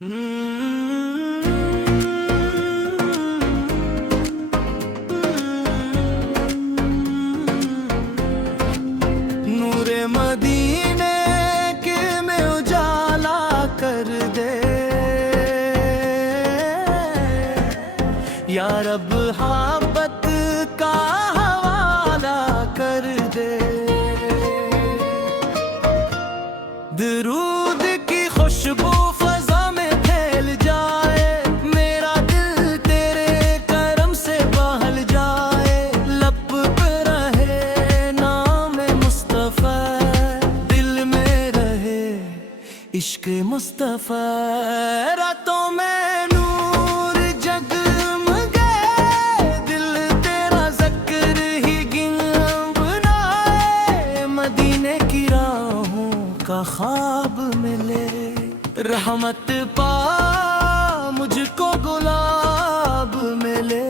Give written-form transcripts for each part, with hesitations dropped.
नूरे मदीने के में उजाला कर दे या रब, मोहब्बत का हवाला कर दे। दरूद की खुशबू फजा में फैल जाए, मेरा दिल तेरे करम से बहल जाए। लब पे रहे नाम मुस्तफा, दिल में रहे इश्क मुस्तफा। रातों में नूर जगमगे, दिल तेरा ज़िक्र ही गिनगुनाए। मदीने की राहों का ख्वाब मिले, रहमत पा मुझको गुलाब मिले।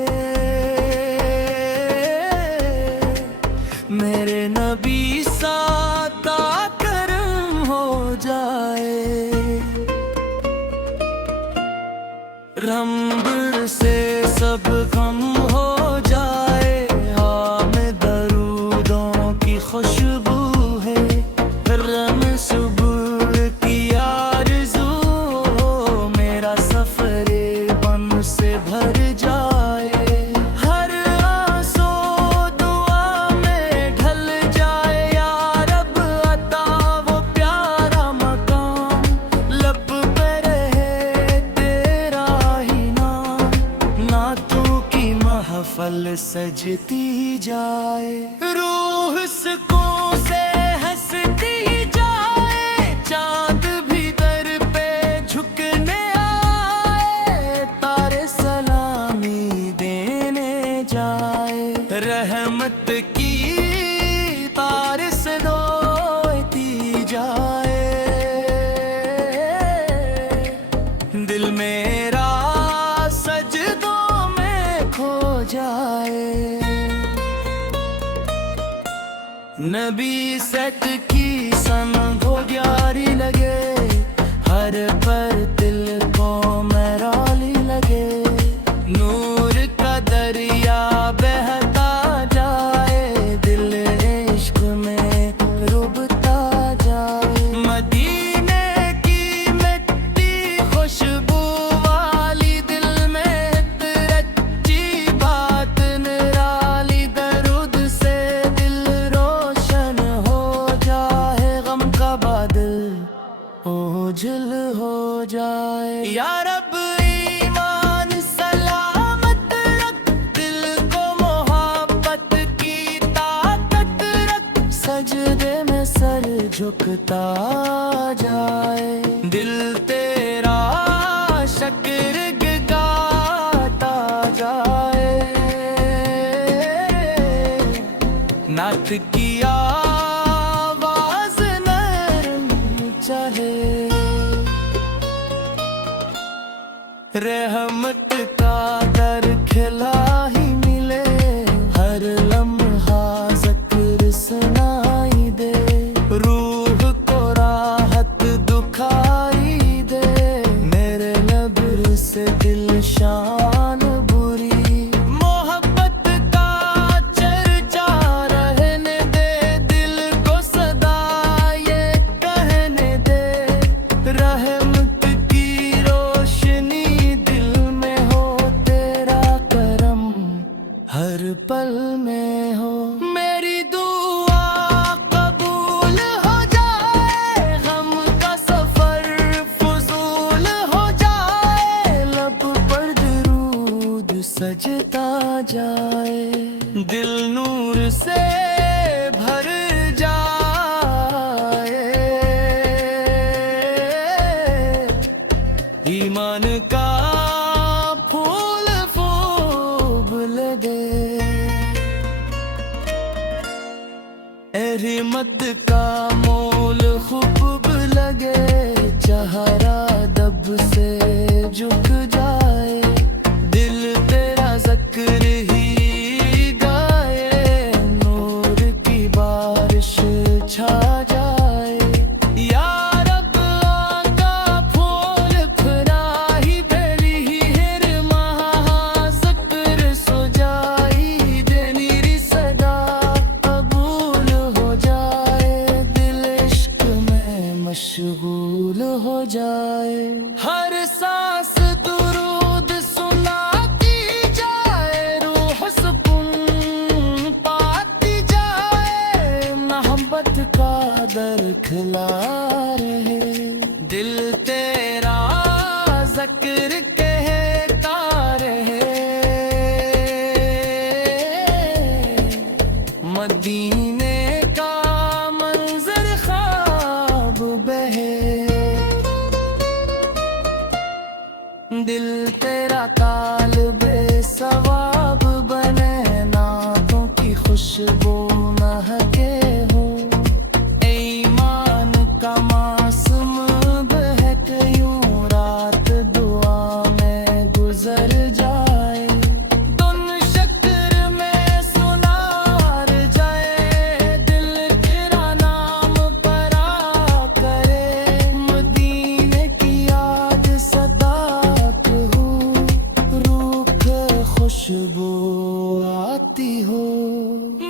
मेरे नबी साता करम हो जाए, रंब से सब गम हो जाए। हाँ में दरूदों की खुशबू है, रम सुबह की आरज़ू। मेरा सफरे बन से भर जाए, हर आंसू दुआ में ढल जाए। या रब अता वो प्यारा मकाम, लब पे रहे तेरा ही नाम। नातों की महफल सजती जाए, रूह सुकून से हंसती जाए। चाँद भी दर पे झुकने आए, तारे सलामी देने जाए। रहमत की तार से रोती जाए, दिल मेरा सजदों में खो जाए। नबी सत की सनम हो प्यारी लगे, हर पर दिल को महराली लगे। नूर का दरिया बहता जाए, दिल इश्क में डूबता जाए। मदीने की मिट्टी खुशबू वाली, दिल में रची बात निराली। दरूद से दिल रोशन हो जाए, गम का बादल ओझल हो जाए। या रब ईमान सलामत रख, दिल को मोहब्बत की ताकत रख। सजदे में सर झुकता जाए, दिल तेरा शक्र गाता जाए। नात की आवाज नरम चाहे, रहमत का दर खिला ही मिले। हर लम्हा ज़िक्र सुनाई दे, रूह को राहत दुखाई दे। मेरे नब्र से दिल शान बुरी, मोहब्बत का चर्चा रहने दे। दिल को सदा ये कहने दे, रहमत की रोशनी दिल में हो। तेरा करम हर पल में हो, मेरी दुआ कबूल हो जाए। गम का सफर फजूल हो जाए, लब पर दरूद सजता जाए। दिल नूर से भर जाए, ईमान का फूल फूब लगे। रहमत का मोल खूब लगे, चेहरा दब से झुक जाए। दिल तेरा ज़िक्र ही गाए, नूर की बारिश छा जाए। या रब आका फूल फरा जाए, हर सांस दुरूद सुनाती जाए, रूह सुकून पाती जाए, मोहब्बत का दर खिला रहे, दिल तेरा जिक्र कहता रहे, मदीने का मंजर ख्वाब बहे, दिल तेरा तालिबे सवाब बने, नातों की खुशबू महके हो, ईमान का मासूम बहक यूं रात दुआ में गुजर जाए, दुन शक्र में सुनार जाए, दिल तेरा नाम परा करे, मदीने की याद सदा खुशबू आती हो,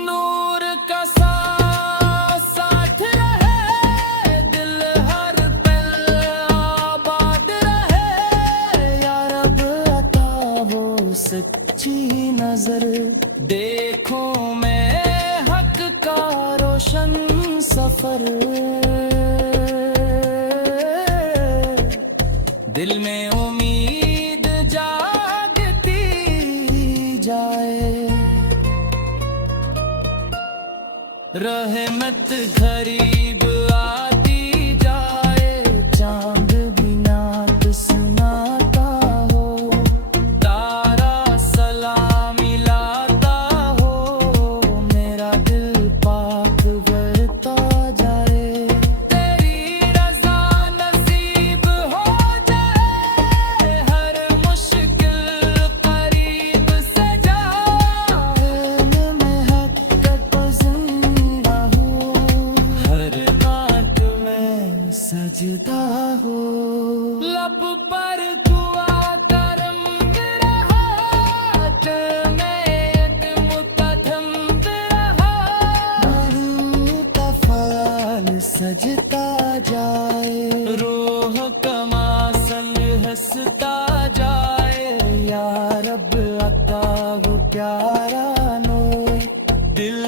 नूर का साथ रहे, दिल हर पल आबाद रहे, या रब अता वो सच्ची नजर, देखो मैं हक का रोशन सफर, दिल में उम्मीद जागती जाए, रहमत गरीब आती जाए, चांद भी नात सुनाता हो, तारा सलाम मिलाता हो, मेरा दिल पाक भरता जाए, तेरी रज़ा नसीब हो जाए, हर मुश्किल करीब से जाए, मैं हक़ जिंदा हूँ, हर बात में सजदा हो, लब पर दुआ करम रहा, में एक मुतथम रहा, तफाल सजता जाए, रूह कमा संग हंसता जाए, या रब अता हो प्यारा नो, दिल